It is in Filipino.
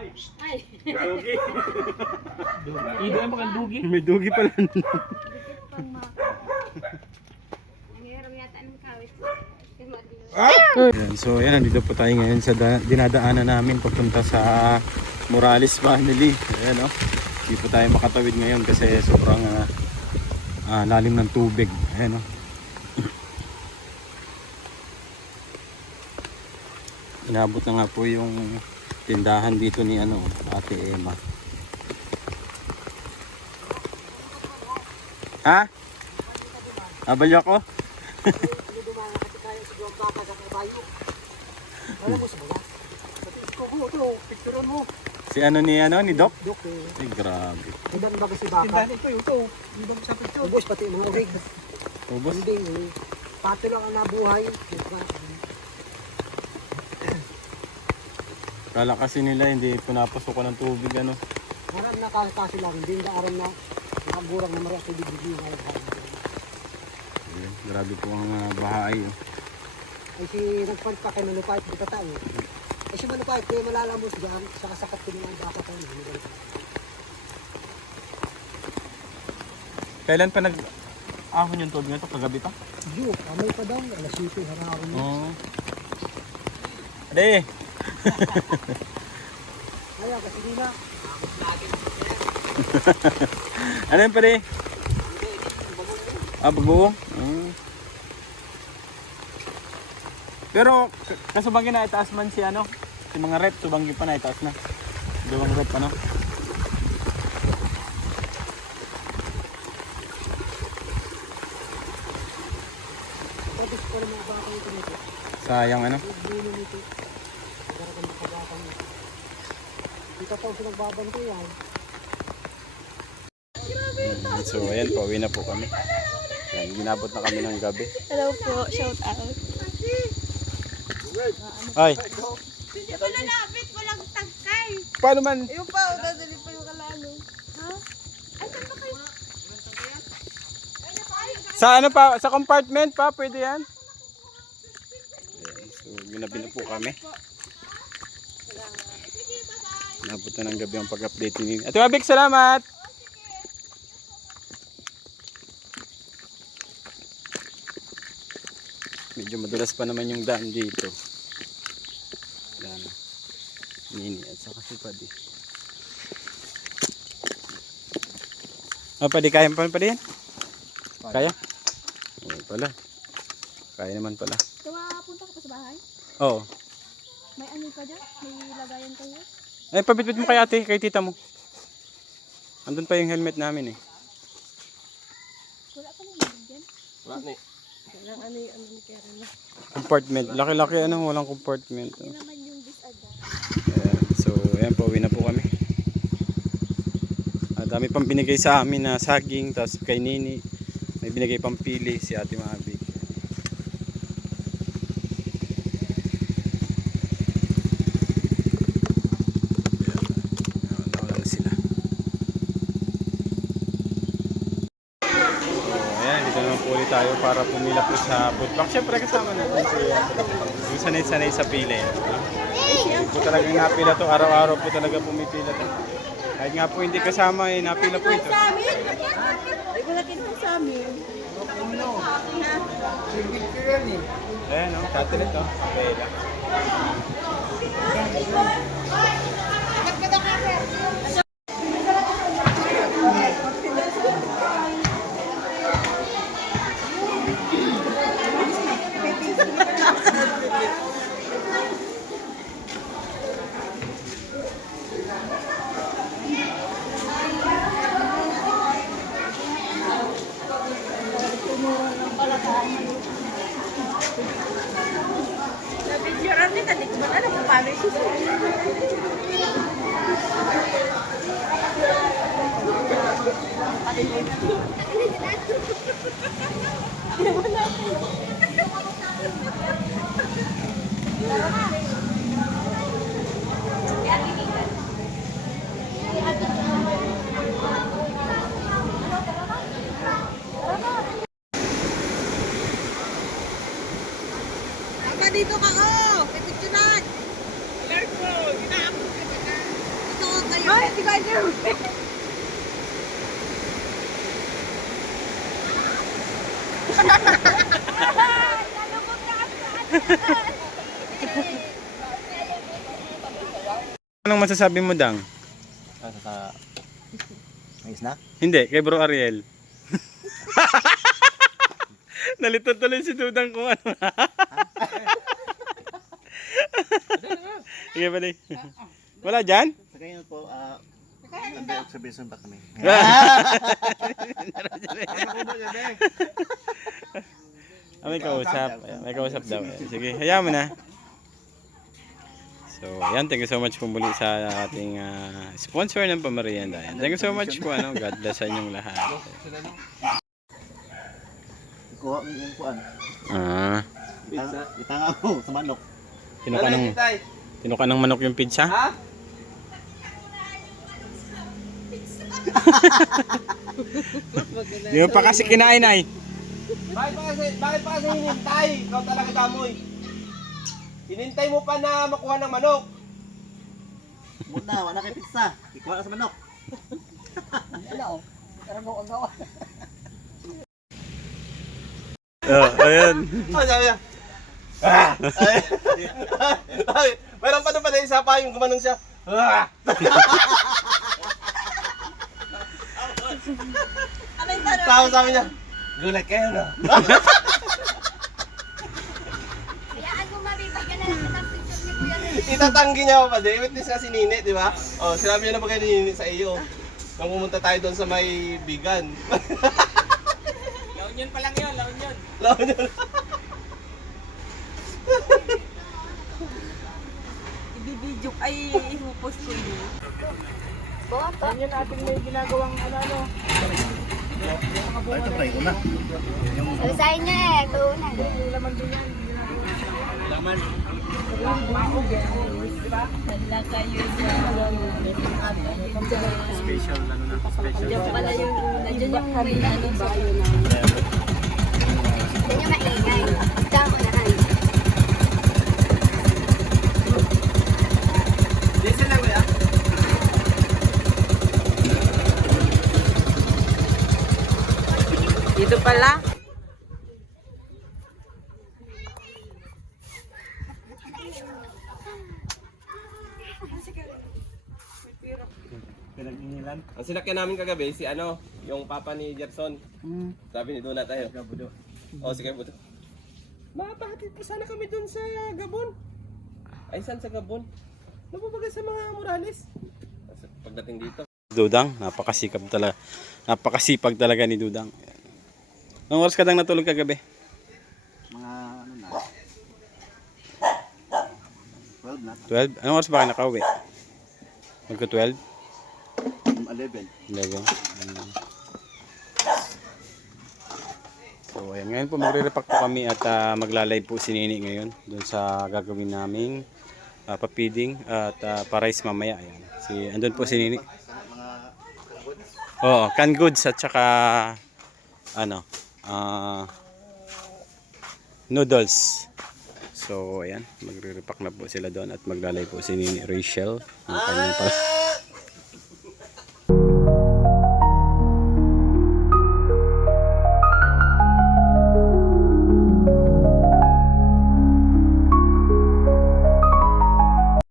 Ay. Dugi. Ido yung mga dugi. May dugi pala. Nangyayari yata ng kawit. Ayan, so ayan, nandito po tayo ngayon sa dinadaanan namin papunta sa Morales Family. Ayan, oh. Hindi po tayo makatawid ngayon kasi sobrang lalim ng tubig. Ayan, oh. Inabot na nga po yung tindahan dito ni Ate Emma. Ha? Abal ako? Si ni Doc? Ay, grabe. Iban ba kasi baka? Ito. Iban sa picture. Ubus pati mga urig. Ubos? Hindi. Pato lang ang nabuhay. Kala kasi nila hindi pinapasok ng tubig Marang nakakasi lang. Hindi na aram na nakagurang na maria tubig yung mga Ayan, grabe po ang bahay. Oh. ay si nagpanta kay Manupait dito tayo. Ay si Manupait kaya malalamos diyan sa kasakat ko ng baka tayo. Kailan pa nag-ahon yung tubig na ito? Kagabi pa? Yo, amay pa daw. Alas 7 harapon mo. Oo. Ade! Kaya kasi nila. Ano yun pare? Bagoong? Pero kasubangin na itaas man si si mga rep, subangin pa na itaas na. Dalawang rep Pwede ko na mga baka ito nito. Sayang Bulo nito. Para kang makabaka nito. Dito pa ako nagbabantay yan. So ayan, pauwi na po kami. Ayan, ginabot na kami ng gabi. Hello po, shout out. Ay, Hindi pa nalapit, walang tagkay. paano man? Yung pa, dadali pa yung kalalo. Ha? Ay, saan ba kayo? Sa compartment pa, pwede yan? Ayan, so ginabi na po kami. Nabot na ng gabi ang pag-update ni Ate Wabik, salamat! Medyo madulas pa naman yung daan dito. Yan. Nini at saka si Padi. Padi, kaya pa yan? Kaya? Oo pala. Kaya naman pala. Punta ka pa sa bahay? Oo. May ano pa dyan? May lagayan kayo? Ay, pabitbit mo kay ate, kay tita mo. Andun pa yung helmet namin eh. Wala pa naman dyan? Wala na eh. Walang ano yung ano ni Karen na. Compartment. Laki-laki walang compartment. Hindi naman yung disada. Ayan. So, ayan po, uwi na po kami. Dami pang binigay sa amin na saging, tapos kay Nini may binigay pang pili si Ate Mabi. Nawalan sila. So, ayan, dito naman po ulit tayo para pumila po sa food bank. Siyempre kasama natin si yung sanay-sanay sa pila yan. Hindi po talagang napila to, araw-araw po talaga pumipila to. Kahit nga po hindi kasama napila po ito. Ay, wala kinang sa amin. Ayan o, katilit o. Okay lang. Nabidyoran din, hindi ko ba alam kung paano yung susunod. Dito ka, oh! Pipicturan! Alert po! si Kuya. Anong masasabi mo, Dang? Ayos na? Hindi, kay Bro Ariel. Nalito tuloy si Dudang kung ano. Sige, pwede. Wala dyan? Sa ganyan po, under observation pa kami. May kausap. May kausap daw. Sige, hayaan mo na. So, yan. Thank you so much po muli sa ating sponsor ng pamarienda. Thank you so much po. God bless sa inyong lahat. Kuha mo yung kuhan. Ah, Itanga mo sa manok. tinuka ng manok yung pizza? Ha? Di mo pa kasi kinain ay. Bakit pa kasi hinintay? Ikaw talaga kamoy. Hinintay mo pa na makuha ng manok. Muna, wala kay pizza. Ikuha na sa manok. Ayan. Oh, sabi niya. Ay, meron pa doon pala isa pa yung gumanong siya. Tapos sabi niya, gulat kayo no? Hayaan mo mabibigyan na lang ng picture ni Kuya Ren. Itatanggi niya pa din. Witness nga si Nini, di ba? Oh, sinabi niya na ba kay Nini sa iyo? Nung pumunta tayo doon sa may bigan. Laon yun pa lang yun, laon yun. Laon yun. Ibibidyo ay ipopost ko yun. Yan natin may ginagawang ano. Ay, ito try ko na. Sabisahin niya eh. Tuunan. Wala kayo sa... Special, ano na, special. Diyan pala yung... Nandiyan yung may ano sa... Hindi niya maingay. Ikaw mo na. Diesel lang ba? Dito pala? Pinag-inilan. Ang sinakyan namin kagabi, si ano, yung papa ni Gerson. Sabi ni Dona tayo. Gabudo. O, sige, Budo. Mapahatid po sana kami dun sa Gabon. Ay, saan sa Gabon? Nabubaga sa mga Morales. Pagdating dito. Dudang, napakasipag talaga ni Dudang. Anong oras ka dang natulog kagabi? Mga ano na. 12 na. 12? Anong oras ba kayo nakauwi? Magka 12? 11. 11. So ayan, ngayon po magre-repack po kami at maglalay po si Nini ngayon doon sa gagawin naming papiding at pa-rice mamaya. Ayan. Andun po si Nini. Oo, canned goods at saka ano, noodles. So ayan, magre-repack na po sila doon at maglalay po si Nini Rachel ng kanyang